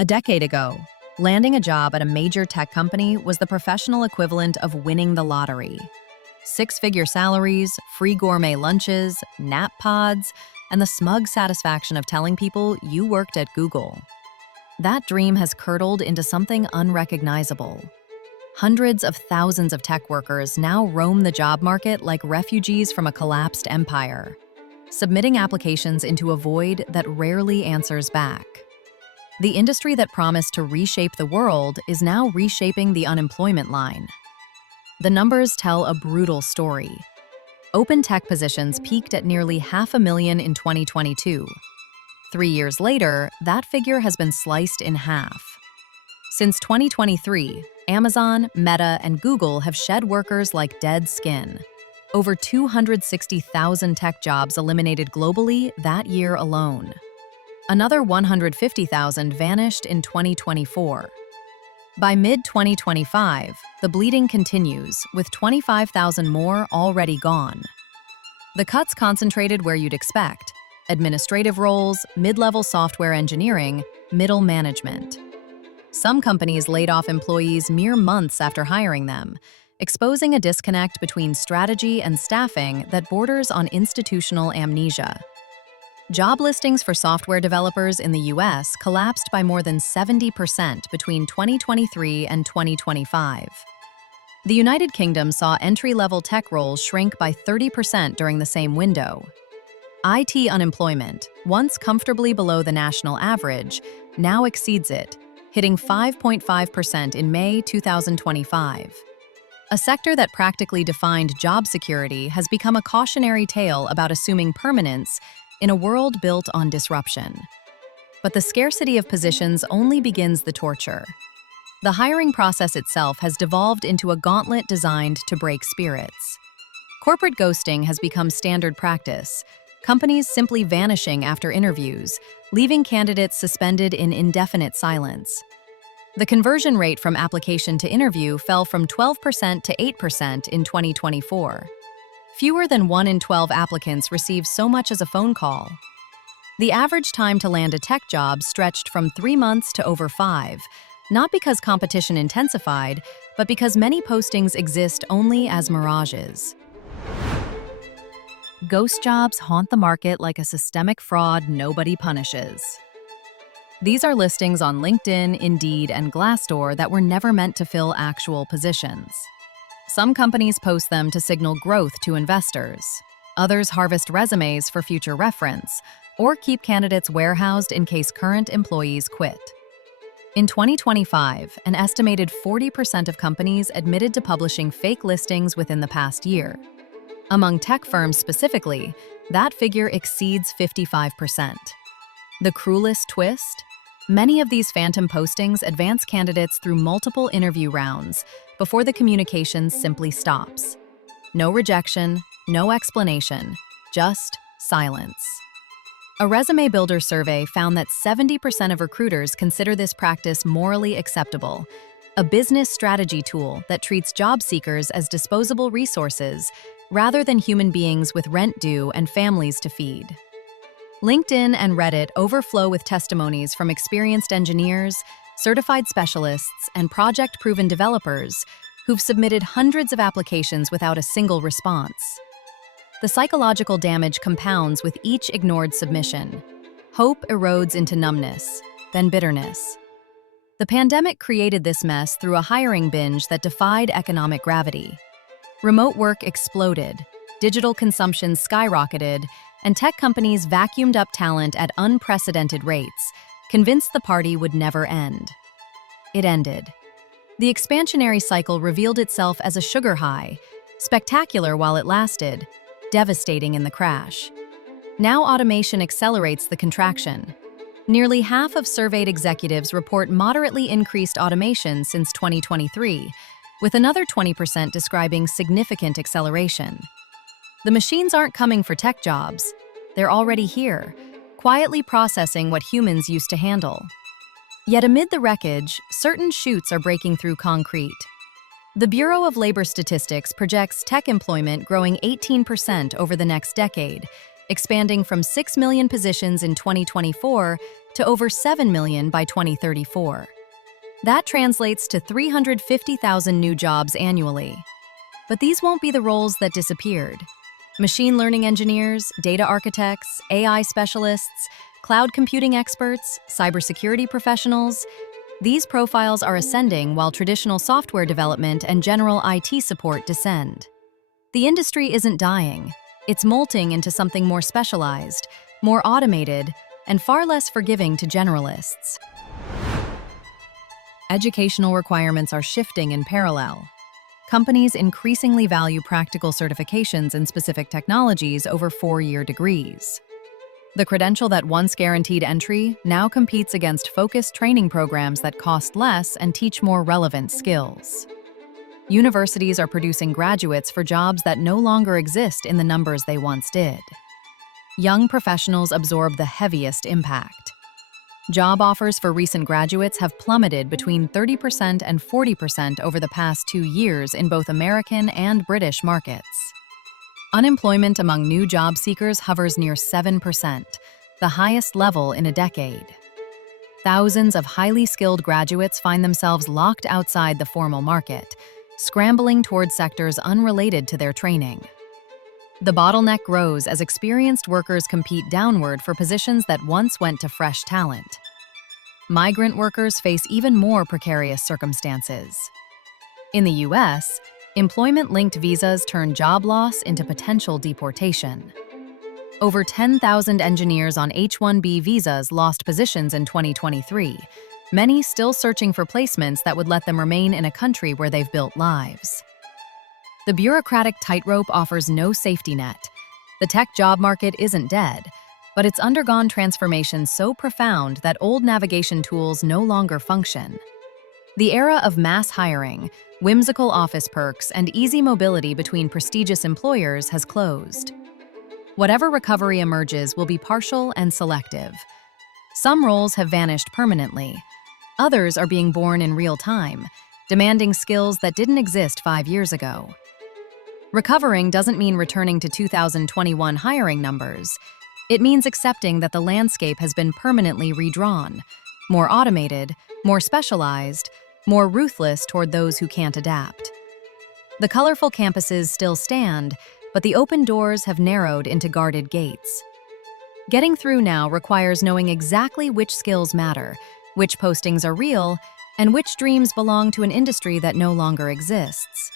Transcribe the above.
A decade ago, landing a job at a major tech company was the professional equivalent of winning the lottery. Six-figure salaries, free gourmet lunches, nap pods, and the smug satisfaction of telling people you worked at Google. That dream has curdled into something unrecognizable. Hundreds of thousands of tech workers now roam the job market like refugees from a collapsed empire, submitting applications into a void that rarely answers back. The industry that promised to reshape the world is now reshaping the unemployment line. The numbers tell a brutal story. Open tech positions peaked at nearly 500,000 in 2022. 3 years later, that figure has been sliced in half. Since 2023, Amazon, Meta, and Google have shed workers like dead skin. Over 260,000 tech jobs eliminated globally that year alone. Another 150,000 vanished in 2024. By mid-2025, the bleeding continues, with 25,000 more already gone. The cuts concentrated where you'd expect: administrative roles, mid-level software engineering, middle management. Some companies laid off employees mere months after hiring them, exposing a disconnect between strategy and staffing that borders on institutional amnesia. Job listings for software developers in the US collapsed by more than 70% between 2023 and 2025. The United Kingdom saw entry-level tech roles shrink by 30% during the same window. IT unemployment, once comfortably below the national average, now exceeds it, hitting 5.5% in May 2025. A sector that practically defined job security has become a cautionary tale about assuming permanence in a world built on disruption. But the scarcity of positions only begins the torture. The hiring process itself has devolved into a gauntlet designed to break spirits. Corporate ghosting has become standard practice, companies simply vanishing after interviews, leaving candidates suspended in indefinite silence. The conversion rate from application to interview fell from 12% to 8% in 2024. Fewer than 1 in 12 applicants receive so much as a phone call. The average time to land a tech job stretched from 3 months to over 5, not because competition intensified, but because many postings exist only as mirages. Ghost jobs haunt the market like a systemic fraud nobody punishes. These are listings on LinkedIn, Indeed, and Glassdoor that were never meant to fill actual positions. Some companies post them to signal growth to investors. Others harvest resumes for future reference, or keep candidates warehoused in case current employees quit. In 2025, an estimated 40% of companies admitted to publishing fake listings within the past year. Among tech firms specifically, that figure exceeds 55%. The cruelest twist? Many of these phantom postings advance candidates through multiple interview rounds before the communication simply stops. No rejection, no explanation, just silence. A Resume Builder survey found that 70% of recruiters consider this practice morally acceptable, a business strategy tool that treats job seekers as disposable resources rather than human beings with rent due and families to feed. LinkedIn and Reddit overflow with testimonies from experienced engineers, certified specialists, and project-proven developers who've submitted hundreds of applications without a single response. The psychological damage compounds with each ignored submission. Hope erodes into numbness, then bitterness. The pandemic created this mess through a hiring binge that defied economic gravity. Remote work exploded, digital consumption skyrocketed, and tech companies vacuumed up talent at unprecedented rates, convinced the party would never end. It ended. The expansionary cycle revealed itself as a sugar high, spectacular while it lasted, devastating in the crash. Now automation accelerates the contraction. Nearly half of surveyed executives report moderately increased automation since 2023, with another 20% describing significant acceleration. The machines aren't coming for tech jobs. They're already here, quietly processing what humans used to handle. Yet amid the wreckage, certain shoots are breaking through concrete. The Bureau of Labor Statistics projects tech employment growing 18% over the next decade, expanding from 6 million positions in 2024 to over 7 million by 2034. That translates to 350,000 new jobs annually. But these won't be the roles that disappeared. Machine learning engineers, data architects, AI specialists, cloud computing experts, cybersecurity professionals, these profiles are ascending while traditional software development and general IT support descend. The industry isn't dying. It's molting into something more specialized, more automated, and far less forgiving to generalists. Educational requirements are shifting in parallel. Companies increasingly value practical certifications in specific technologies over 4-year degrees. The credential that once guaranteed entry now competes against focused training programs that cost less and teach more relevant skills. Universities are producing graduates for jobs that no longer exist in the numbers they once did. Young professionals absorb the heaviest impact. Job offers for recent graduates have plummeted between 30% and 40% over the past 2 years in both American and British markets. Unemployment among new job seekers hovers near 7%, the highest level in a decade. Thousands of highly skilled graduates find themselves locked outside the formal market, scrambling toward sectors unrelated to their training. The bottleneck grows as experienced workers compete downward for positions that once went to fresh talent. Migrant workers face even more precarious circumstances. In the US, employment-linked visas turn job loss into potential deportation. Over 10,000 engineers on H-1B visas lost positions in 2023, many still searching for placements that would let them remain in a country where they've built lives. The bureaucratic tightrope offers no safety net. The tech job market isn't dead, but it's undergone transformation so profound that old navigation tools no longer function. The era of mass hiring, whimsical office perks, and easy mobility between prestigious employers has closed. Whatever recovery emerges will be partial and selective. Some roles have vanished permanently. Others are being born in real time, demanding skills that didn't exist 5 years ago. Recovering doesn't mean returning to 2021 hiring numbers. It means accepting that the landscape has been permanently redrawn, more automated, more specialized, more ruthless toward those who can't adapt. The colorful campuses still stand, but the open doors have narrowed into guarded gates. Getting through now requires knowing exactly which skills matter, which postings are real, and which dreams belong to an industry that no longer exists.